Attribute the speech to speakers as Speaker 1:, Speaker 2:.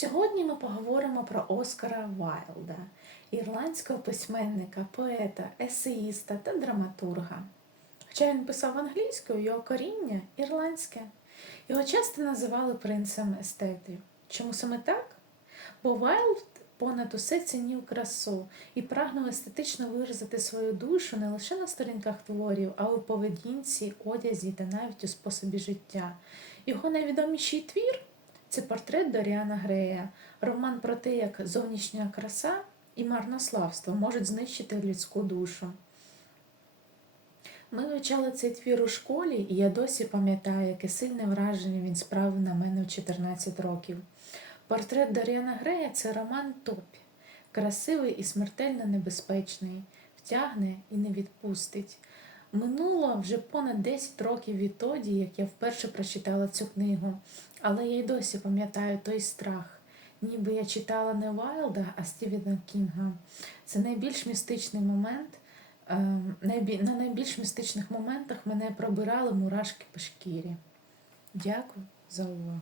Speaker 1: Сьогодні ми поговоримо про Оскара Вайлда, ірландського письменника, поета, есеїста та драматурга. Хоча він писав англійською, його коріння ірландське. Його часто називали принцем естетів. Чому саме так? Бо Вайлд понад усе цінів красу і прагнув естетично виразити свою душу не лише на сторінках творів, а й у поведінці, одязі та навіть у способі життя. Його найвідоміший твір це портрет Доріана Грея, роман про те, як зовнішня краса і марнославство можуть знищити людську душу. Ми вивчали цей твір у школі, і я досі пам'ятаю, яке сильне враження він справив на мене в 14 років. Портрет Доріана Грея це роман топі, красивий і смертельно небезпечний, втягне і не відпустить. Минуло вже понад 10 років відтоді, як я вперше прочитала цю книгу, але я й досі пам'ятаю той страх. Ніби я читала не Вайлда, а Стівена Кінга. Це найбільш містичний момент. ем, На найбільш містичних моментах мене пробирали мурашки по шкірі. Дякую за увагу.